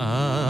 啊。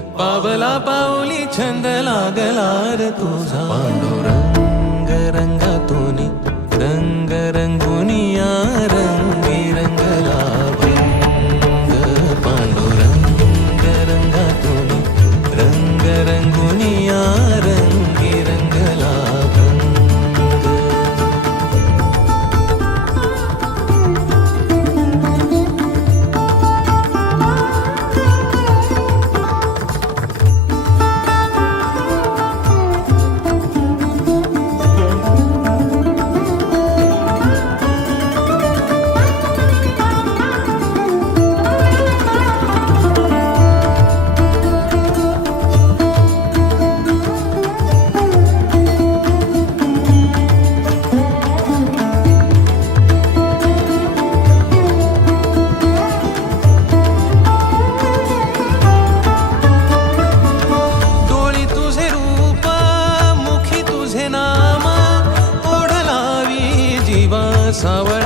पावला पावली छंद लागला र तुझा पांडुरंग रंगातून रंग रंग ಸವರ